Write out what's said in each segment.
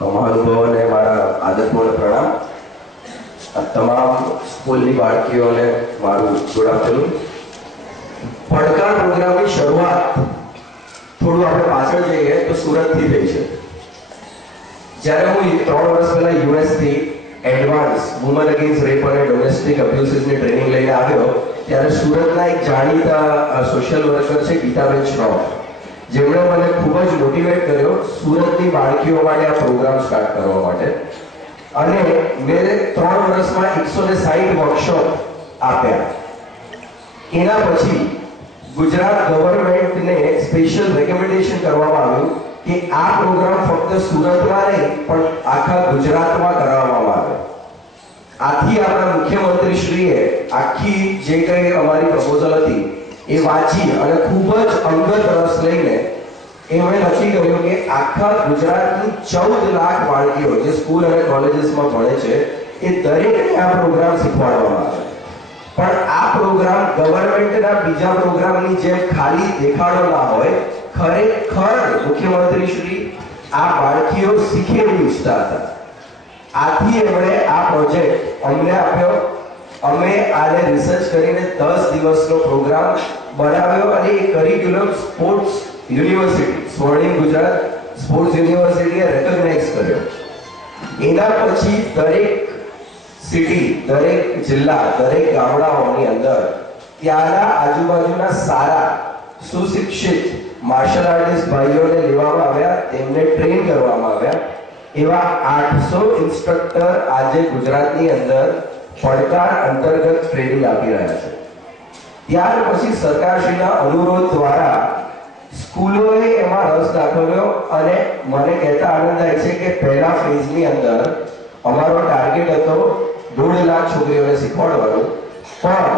મહાનુભાવોને મારા આદરપૂર્ણ પ્રણામ. તમામ સ્કૂલની બાળકીઓને મારું ગુડ આફ્ટરનૂન. પડકાર પ્રોગ્રામની શરૂઆત થોડું આપણે પાછળ જઈએ તો સુરતથી થઈ છે. જ્યારે હું 3 વર્ષ પહેલા યુએસથી એડવાન્સ વુમન અગેન્સ્ટ રેપ અને ડોમેસ્ટિક અબ્યુસીસની ટ્રેનિંગ લઈને આવ્યો, ત્યારે સુરતના એક જાણીતા સોશિયલ વર્કર છે ગીતાબેન શ્રોફ, જેમણે મને ખૂબ જ મોટિવેટ કર્યો સુરતની બાળકીઓ માટે આ પ્રોગ્રામ સ્ટાર્ટ કરવા માટે. અને મેં 3 વર્ષમાં 160 વર્કશોપ આપ્યા. એના પછી ગુજરાત ગવર્મેન્ટને સ્પેશિયલ રેકમેન્ડેશન કરવામાં આવ્યું કે આ પ્રોગ્રામ ફક્ત સુરતમાં નહીં પણ આખા ગુજરાતમાં કરાવવામાં આવે. આથી આપણા મુખ્યમંત્રીશ્રીએ આખી જે કંઈ અમારી પ્રપોઝલ હતી એ વાંચી અને ખૂબ જ અંગત રસ લઈને એમણે નક્કી કર્યું કે આખા ગુજરાતની 14 લાખ બાળકીઓ જે સ્કૂલ અને કોલેજીસમાં ભણે છે એ દરેકને આ પ્રોગ્રામ શીખવાડવામાં આવે. પણ આ પ્રોગ્રામ ગવર્મેન્ટના બીજા પ્રોગ્રામની જેમ ખાલી દેખાડો ના હોય, ખરેખર મુખ્યમંત્રીશ્રી આ બાળકીઓ શીખે એવું ઈચ્છતા હતા. આથી એમણે આ પ્રોજેક્ટ અમને આપ્યો. અમે આને રિસર્ચ કરીને 10 દિવસનો પ્રોગ્રામ બનાવ્યો અને એ કરિક્યુલમ સ્પોર્ટ્સ યુનિવર્સિટી સ્વર્ણિમ ગુજરાત સ્પોર્ટ્સ યુનિવર્સિટીએ રેકગ્નાઇઝ કર્યો. એના પછી દરેક સિટી, દરેક જિલ્લા, દરેક ગામડાઓની અંદર ત્યાંના આજુબાજુના સારા સુશિક્ષિત માર્શલ આર્ટિસ્ટ ભાઈઓને લેવામાં આવ્યા, તેમને ટ્રેન કરવામાં આવ્યા. એવા 800 ઇન્સ્ટ્રક્ટર આજે ગુજરાતની અંદર પડકાર અંતર્ગત ટ્રેનિંગ આપી રહ્યા છે. ત્યાર પછી સરકારશ્રીના અનુરોધ દ્વારા સ્કૂલોએ એમાં રસ દાખવ્યો અને મને કહેતા આનંદ થાય છે કે પહેલા ફેઝની અંદર અમારો ટાર્ગેટ હતો 1.5 લાખ છોકરીઓને શીખવાડવાનું, પણ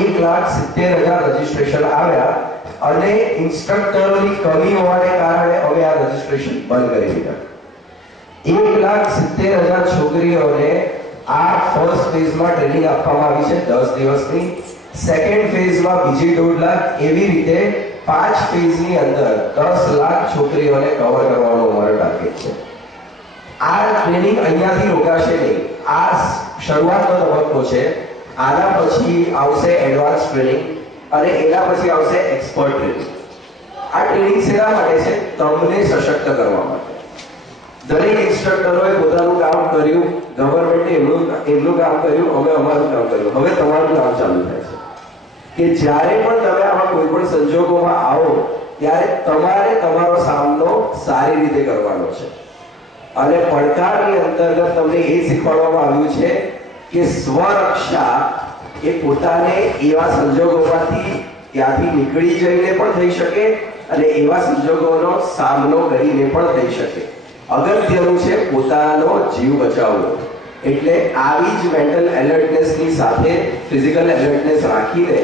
1,70,000 રજીસ્ટ્રેશન આવ્યા અને ઇન્સ્ટ્રક્ટરોની કમી હોવાને કારણે અમે આ રજીસ્ટ્રેશન બંધ કરી દીધા. 1,70,000 છોકરીઓને આ ફર્સ્ટ ફેઝમાં ટ્રેનિંગ આપવામાં આવી છે 10 દિવસની. સેકન્ડ ફેઝમાં બીજી 1.5 લાખ, એવી રીતે 5 ફેઝની અંદર 10 લાખ છોકરીઓને કવર કરવાનો અમારો ટાર્ગેટ છે. આ ટ્રેનિંગ અહીંયાથી રોકાશે નહીં, આ શરૂઆતનો તબક્કો છે. આના પછી આવશે એડવાન્સ ટ્રેનિંગ અને એના પછી આવશે એક્સપર્ટ ટ્રેનિંગ. આ ટ્રેનિંગ શેના માટે છે? તમને સશક્ત કરવા માટે. દરેક ઇન્સ્ટ્રક્ટરોએ પોતાનું કામ કર્યું, ગવર્મેન્ટે એમનું કામ કર્યું, અમે અમારું કામ કર્યું. હવે તમારું કામ ચાલુ થાય છે કે જ્યારે પણ તમે આવા કોઈ પણ સંજોગોમાં આવો ત્યારે તમારે તમારો સામનો સારી રીતે કરવાનો છે. અને પડકારની અંતર્ગત તમને એ શીખવાડવામાં આવ્યું છે કે સ્વરક્ષા એ પોતાને એવા સંજોગોમાંથી ત્યાંથી નીકળી જઈને પણ થઈ શકે અને એવા સંજોગોનો સામનો કરીને પણ થઈ શકે. અગત્યનું છે પોતાનો જીવ બચાવવો. એટલે આવી જ મેન્ટલ એલર્ટનેસની સાથે ફિઝિકલ એલર્ટનેસ રાખીને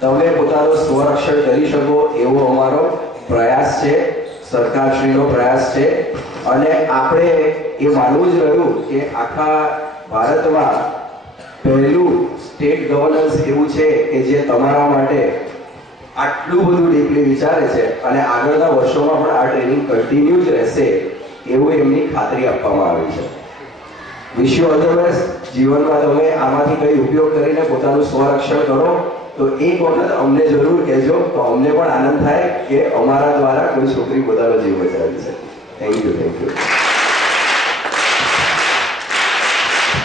તમે પોતાનું સ્વરક્ષણ કરી શકો એવો અમારો પ્રયાસ છે, સરકારશ્રીનો પ્રયાસ છે. અને આપણે એ માનવું જ રહ્યું કે આખા ભારતમાં પહેલું સ્ટેટ ગવર્નન્સ એવું છે કે જે તમારા માટે આટલું બધું ડીપલી વિચારે છે અને આગળના વર્ષોમાં પણ આ ટ્રેનિંગ કન્ટિન્યુ જ રહેશે એવું એમની ખાતરી આપવામાં આવી છે. Wish you all the best. જીવનમાં તમે આમાંથી કંઈ ઉપયોગ કરીને પોતાનું સ્વરક્ષણ કરો તો એક વખત અમને જરૂર કહેજો, તો અમને પણ આનંદ થાય કે અમારા દ્વારા કોઈ છોકરી પોતાનો જીવ બચાવી શકે. Thank you.